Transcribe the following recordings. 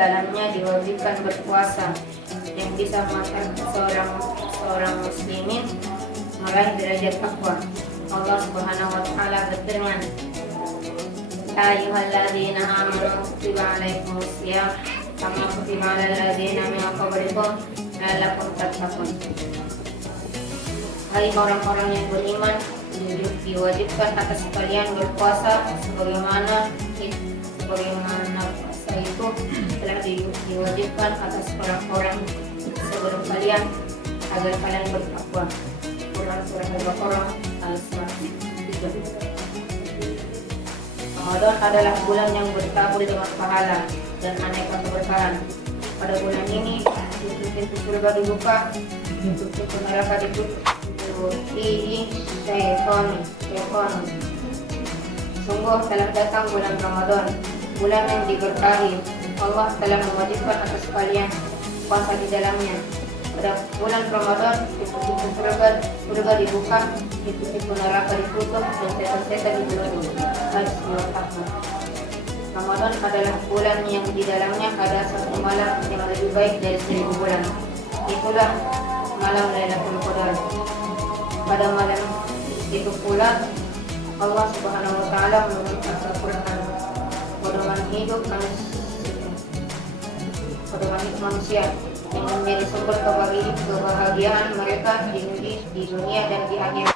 dalamnya diwajibkan berpuasa yang bisa mengantarkan seorang muslimin meraih derajat takwa. Allah Subhanahu wa taala berfirman, "Ya ayyuhalladzina amanu kutiba alaikumus shiyam kama kutiba alal ladzina min qablikum la'allakum tattaqun." Hai orang-orang yang beriman, diwajibkan atas kalian berpuasa sebagaimana puasa itu telah diwajibkan atas orang-orang sebelum kalian agar kalian bertakwa. Quran surah Al-Baqarah ayat 103. Ramadan adalah bulan yang bertabur dengan pahala dan aneka keberkahan. Pada bulan ini pintu surga dibuka, pintu neraka ditutup. Sungguh telah datang bulan Ramadan, bulan yang diberkahi. Allah telah mewajibkan atas kalian puasa di dalamnya. Pada bulan Ramadan, pintu-pintu surga dibuka, pintu neraka ditutup, dan setan-setan dibunuh. Hadis riwayat Ramadan adalah bulan yang di dalamnya ada satu malam yang lebih baik dari 1000 bulan. Itulah malam Lailatul Qadar. Pada malam itu pula Allah Subhanahu wa taala menurunkan Al-Qur'an, pedoman manusia yang menjadi sumber kebahagiaan mereka di dunia dan di akhirat.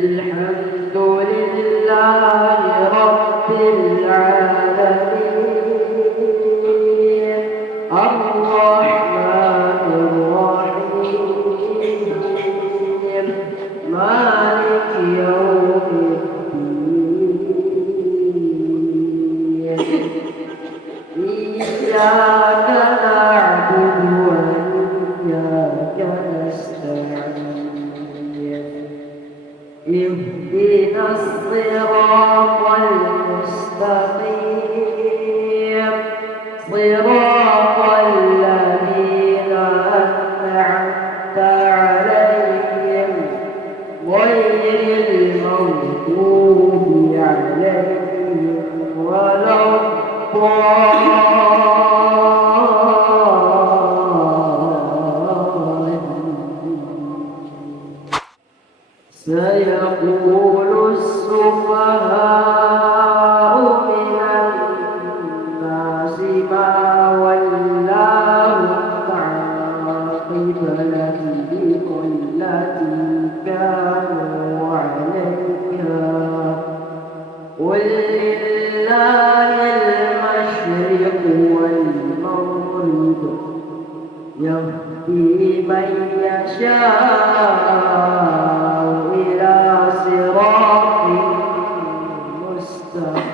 الحمد لله رب العالمين الرحمن الرحيم مالك يوم الدين إياك نعبد وإياك نستعين اهدنا الصراط المستقيم صراط الذين أنعمت عليهم غير المغضوب عليهم ولا سيقول السفهاء من الناس ما ولاهم عن قبلتهم التي كانوا عليها قل لله المشرق والمغرب يهدي من يشاء إلى صراط مستقيم